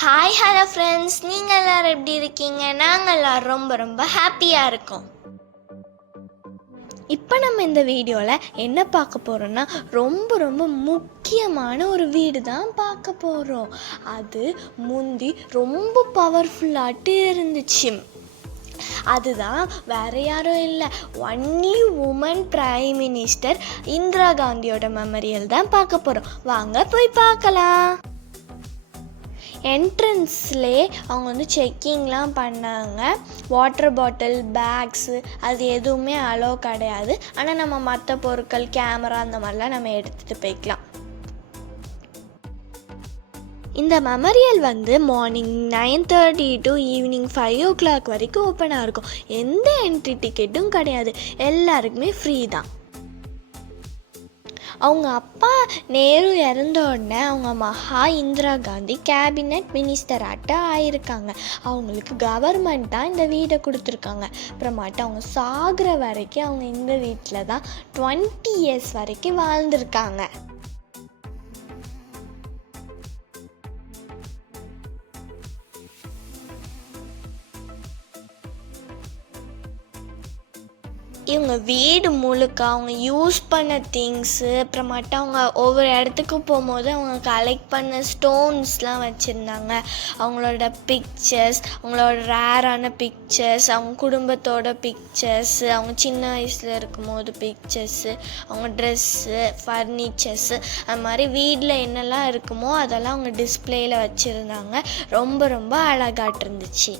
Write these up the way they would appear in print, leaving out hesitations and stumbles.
Hi hello friends, நீங்கள் எல்லோரும் எப்படி இருக்கீங்க? நாங்கள் எல்லோரும் ரொம்ப ரொம்ப ஹாப்பியாக இருக்கோம். இப்போ நம்ம இந்த வீடியோவில் என்ன பார்க்க போகிறோன்னா, ரொம்ப ரொம்ப முக்கியமான ஒரு வீடு தான் பார்க்க போகிறோம். அது முந்தி ரொம்ப பவர்ஃபுல்லாட்டு இருந்துச்சு. அதுதான் வேற யாரும் இல்லை, only woman prime minister Indira காந்தியோட மெமரியல் தான் பார்க்க போகிறோம். வாங்க போய் பார்க்கலாம். என்ட்ரன்ஸ்லேயே அவங்க வந்து செக்கிங்லாம் பண்ணாங்க. வாட்டர் பாட்டில், பேக்ஸு அது எதுவுமே அலோ கிடையாது. ஆனால் நம்ம மற்ற பொருட்கள், கேமரா அந்த மாதிரிலாம் நம்ம எடுத்துகிட்டு போய்க்கலாம். இந்த மெமரியல் வந்து மார்னிங் 9:30 டு ஈவினிங் 5 வரைக்கும் ஓப்பனாக இருக்கும். எந்த என்ட்ரி டிக்கெட்டும் கிடையாது, எல்லாருக்குமே ஃப்ரீ தான். அவங்க அப்பா நேரு இறந்த உடனே அவங்க மகா இந்திரா காந்தி கேபினட் மினிஸ்டராட்ட ஆயிருக்காங்க. அவங்களுக்கு கவர்மெண்ட் தான் இந்த வீடை கொடுத்துருக்காங்க. அப்புறமாட்டு அவங்க சாகிற வரைக்கும் அவங்க இந்த வீட்டில் தான் 20 years வரைக்கும் வாழ்ந்திருக்காங்க. இவங்க வீடு முழுக்க அவங்க யூஸ் பண்ண திங்ஸு, அப்புறமாட்டு அவங்க ஒவ்வொரு இடத்துக்கு போகும்போது அவங்க கலெக்ட் பண்ண ஸ்டோன்ஸ்லாம் வச்சுருந்தாங்க. அவங்களோட பிக்சர்ஸ், அவங்களோட ரேரான பிக்சர்ஸ், அவங்க குடும்பத்தோட பிக்சர்ஸு, அவங்க சின்ன வயசில் இருக்கும்போது பிக்சர்ஸு, அவங்க ட்ரெஸ்ஸு, ஃபர்னிச்சர்ஸு, அது மாதிரி வீட்டில் என்னெல்லாம் இருக்குமோ அதெல்லாம் அவங்க டிஸ்பிளேயில் வச்சுருந்தாங்க. ரொம்ப ரொம்ப அழகாட்டு இருந்துச்சு.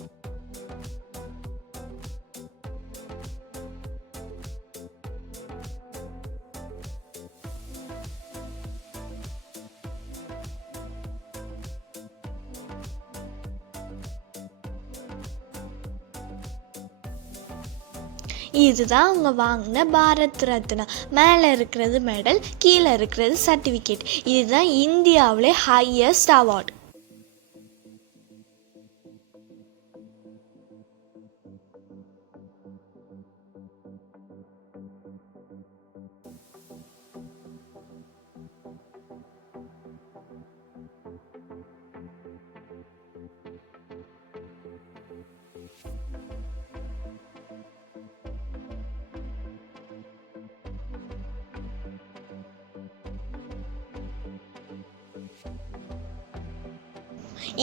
இதுதான் அவங்க வாங்கின பாரத் ரத்னா. மேலே இருக்கிறது மெடல், கீழே இருக்கிறது சர்டிஃபிகேட். இதுதான் இந்தியாவிலே ஹையஸ்ட் அவார்டு.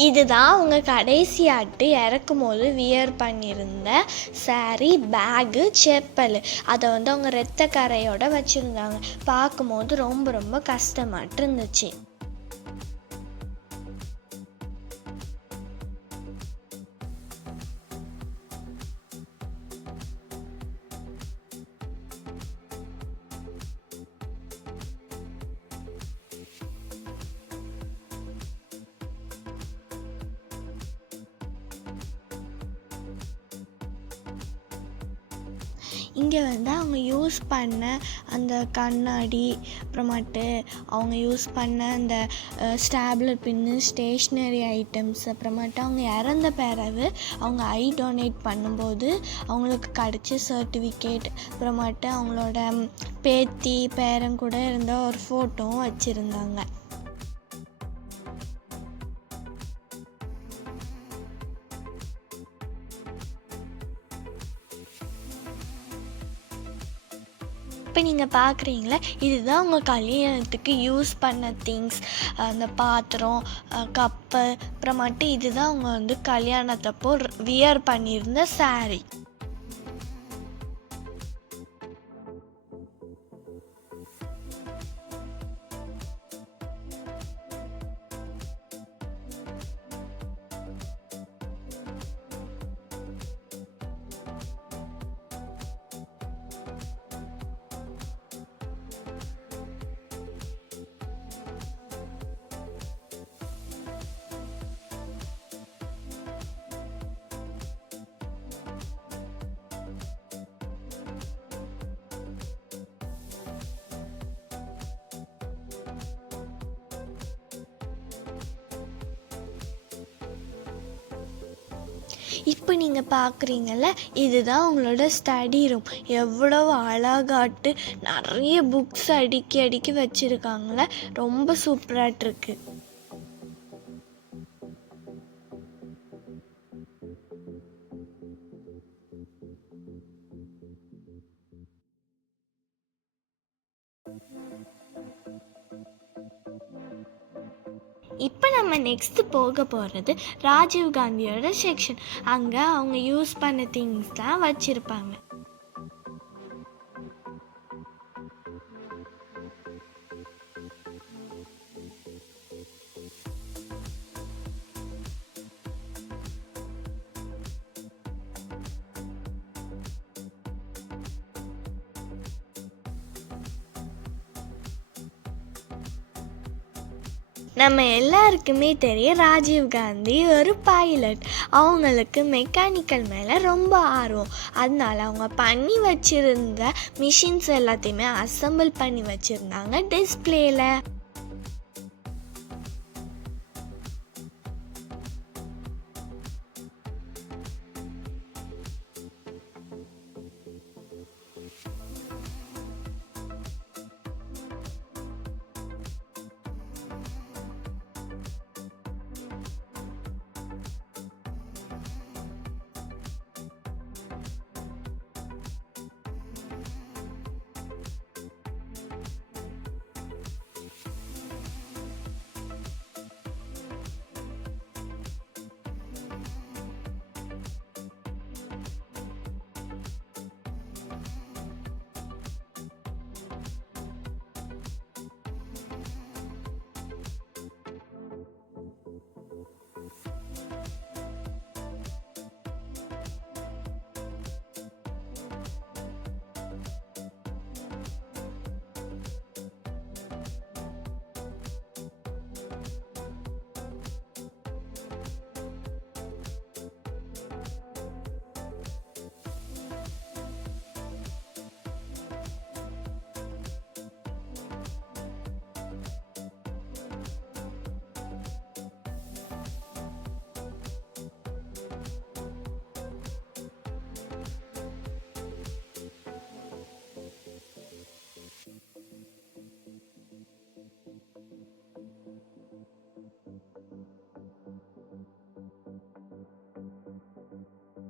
இதுதான் அவங்க கடைசியாட்டு இறக்கும் போது வியர் பண்ணியிருந்த சாரீ, பேகு, செப்பல். அதை வந்து அவங்க இரத்த கரையோட வச்சுருந்தாங்க. பார்க்கும்போது ரொம்ப ரொம்ப கஷ்டமாட்டு இருந்துச்சு. இங்கே வந்து அவங்க யூஸ் பண்ண அந்த கண்ணாடி, அப்புறமாட்டு அவங்க யூஸ் பண்ண அந்த ஸ்டாப்லர் பின்னு, ஸ்டேஷ்னரி ஐட்டம்ஸ், அப்புறமாட்டு அவங்க இறந்த பிறகு அவங்க ஐ டொனேட் பண்ணும்போது அவங்களுக்கு கிடச்ச சர்டிஃபிகேட், அப்புறமாட்டு அவங்களோட பேத்தி பேரன் கூட இருந்த ஒரு ஃபோட்டோவும் வச்சுருந்தாங்க. இப்போ நீங்கள் பார்க்குறீங்களா, இதுதான் உங்கள் கல்யாணத்துக்கு யூஸ் பண்ண திங்ஸ். அந்த பாத்திரம், கப்பு, அப்புறமாட்டு இதுதான் அவங்க வந்து கல்யாணத்தப்போ வியர் பண்ணியிருந்த சாரீ. இப்போ நீங்கள் பார்க்குறீங்கள்ல, இதுதான் உங்களோட ஸ்டடி ரூம். எவ்வளோ அழகாட்டு நிறைய புக்ஸ் அடுக்கி அடுக்கி வச்சுருக்காங்கள, ரொம்ப சூப்பராகிட்ருக்கு. இப்போ நம்ம நெக்ஸ்ட்டு போக போகிறது ராஜீவ் காந்தியோட செக்ஷன். அங்கே அவங்க யூஸ் பண்ண திங்ஸ்லாம் வச்சுருப்பாங்க. நம்ம எல்லாருக்குமே தெரியும் ராஜீவ் காந்தி ஒரு பைலட். அவங்களுக்கு மெக்கானிக்கல் மேலே ரொம்ப ஆர்வம். அதனால அவங்க பண்ணி வச்சுருந்த மிஷின்ஸ் எல்லாத்தையுமே அசம்பிள் பண்ணி வச்சுருந்தாங்க டிஸ்பிளேல.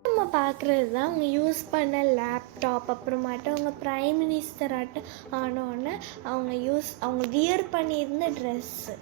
நம்ம பார்க்குறது தான் அவங்க யூஸ் பண்ண லேப்டாப். அப்புறமாட்டும் அவங்க ப்ரைம் மினிஸ்டராட்டம் ஆனோடனே அவங்க வியர் பண்ணியிருந்த ட்ரெஸ்ஸு.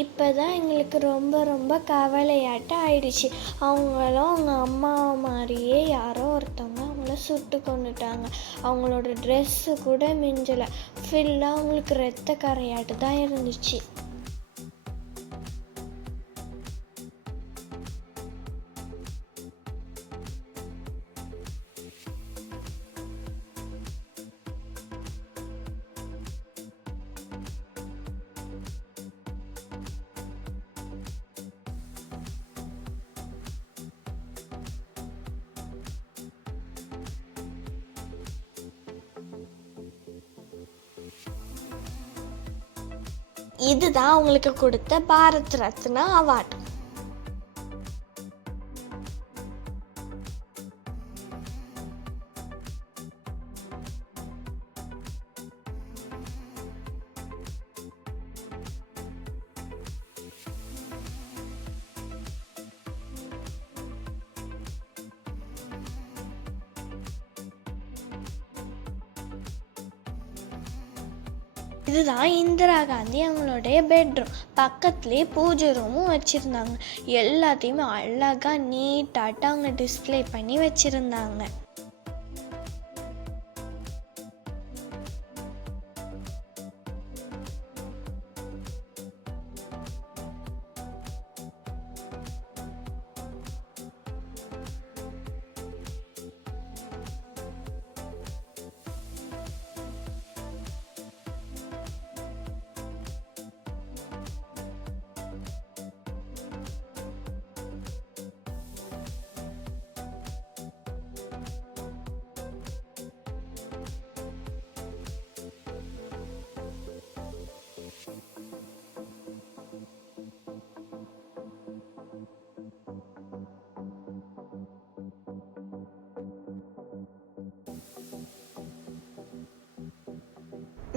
இப்போ தான் எங்களுக்கு ரொம்ப ரொம்ப கவலையாட்டம் ஆயிடுச்சு. அவங்களும் அவங்க அம்மா மாதிரியே யாரோ ஒருத்தவங்க அவங்கள சுட்டு கொண்டுட்டாங்க. அவங்களோட ட்ரெஸ்ஸு கூட மிஞ்சலை. ஃபுல்லாக அவங்களுக்கு ரத்த கரையாட்டு தான் இருந்துச்சு. இதுதான் அவங்களுக்கு கொடுத்த பாரத் ரத்னா அவார்டு. இதுதான் இந்திரா காந்தி அவங்களுடைய பெட்ரூம். பக்கத்துலேயே பூஜை ரூமும் வச்சுருந்தாங்க. எல்லாத்தையுமே அழகாக நீட்டாட்ட அவங்க டிஸ்பிளே பண்ணி வச்சுருந்தாங்க.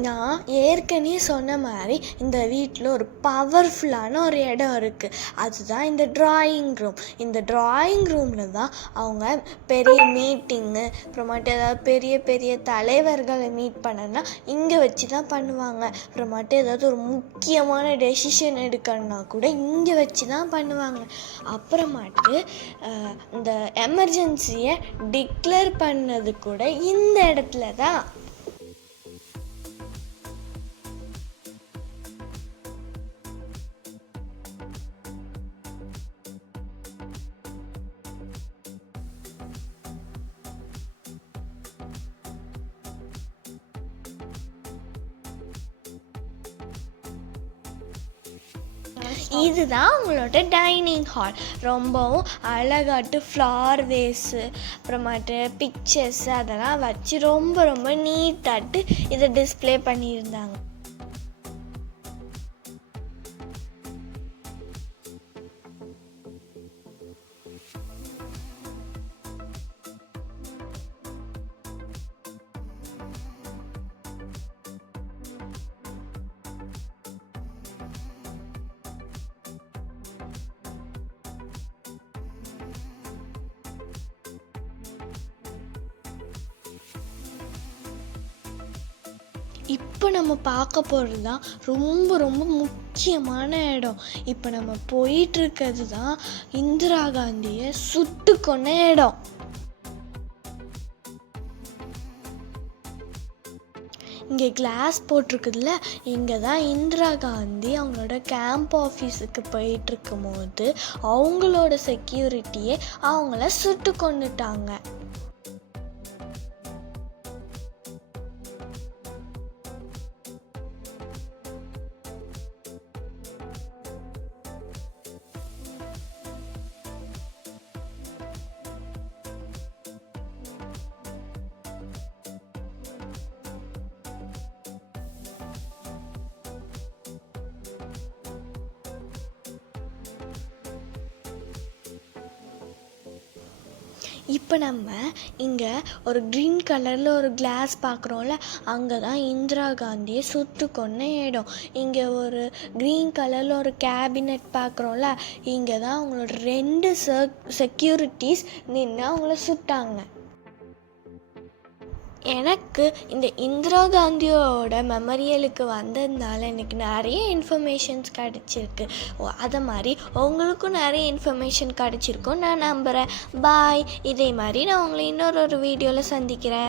நான் ஏற்கனவே சொன்ன மாதிரி இந்த வீட்டில் ஒரு பவர்ஃபுல்லான ஒரு இடம் இருக்குது. அதுதான் இந்த ட்ராயிங் ரூம். இந்த ட்ராயிங் ரூமில் தான் அவங்க பெரிய மீட்டிங்கு, அப்புறமாட்டு ஏதாவது பெரிய பெரிய தலைவர்களை மீட் பண்ணனா இங்கே வச்சு தான் பண்ணுவாங்க. அப்புறமாட்டு ஏதாவது ஒரு முக்கியமான டெசிஷன் எடுக்கணுன்னா கூட இங்கே வச்சு தான் பண்ணுவாங்க. அப்புறமாட்டு இந்த எமர்ஜென்சியை டிக்ளேர் பண்ணது கூட இந்த இடத்துல தான். இதுதான் அவங்களோட டைனிங் ஹால். ரொம்பவும் அழகாட்டு ஃப்ளார் வேஸு, அப்புறமாட்டு பிக்சர்ஸு அதெல்லாம் வச்சு ரொம்ப ரொம்ப நீட்டாட்டு இதை டிஸ்பிளே பண்ணியிருந்தாங்க. இப்போ நம்ம பார்க்க போகிறது தான் ரொம்ப ரொம்ப முக்கியமான இடம். இப்போ நம்ம போயிட்டுருக்கிறது தான் இந்திரா காந்தியை சுட்டு கொன்ன இடம். இங்கே கிளாஸ் போட்டிருக்குதுல்ல, இங்கே தான் இந்திரா காந்தி அவங்களோட கேம்ப் ஆஃபீஸுக்கு போயிட்டுருக்கும் போது அவங்களோட செக்யூரிட்டியே அவங்கள சுட்டு கொண்டுட்டாங்க. இப்போ நம்ம இங்கே ஒரு க்ரீன் கலரில் ஒரு கிளாஸ் பார்க்குறோம்ல, அங்கே தான் இந்திரா காந்தியை சுட்டு கொன்ன இடம். இங்கே ஒரு க்ரீன் கலரில் ஒரு கேபினெட் பார்க்குறோம்ல, இங்கே தான் அவங்களோட 2 செக்யூரிட்டிஸ் நின்று அவங்கள சுட்டாங்க. எனக்கு இந்த இந்திரா காந்தியோட மெமரியலுக்கு வந்ததுனால எனக்கு நிறைய இன்ஃபர்மேஷன்ஸ் கிடச்சிருக்கு. அதை மாதிரி உங்களுக்கும் நிறைய இன்ஃபர்மேஷன் கிடச்சிருக்கும் நான் நம்புகிறேன். பாய். இதே மாதிரி நான் உங்களை இன்னொரு வீடியோவில் சந்திக்கிறேன்.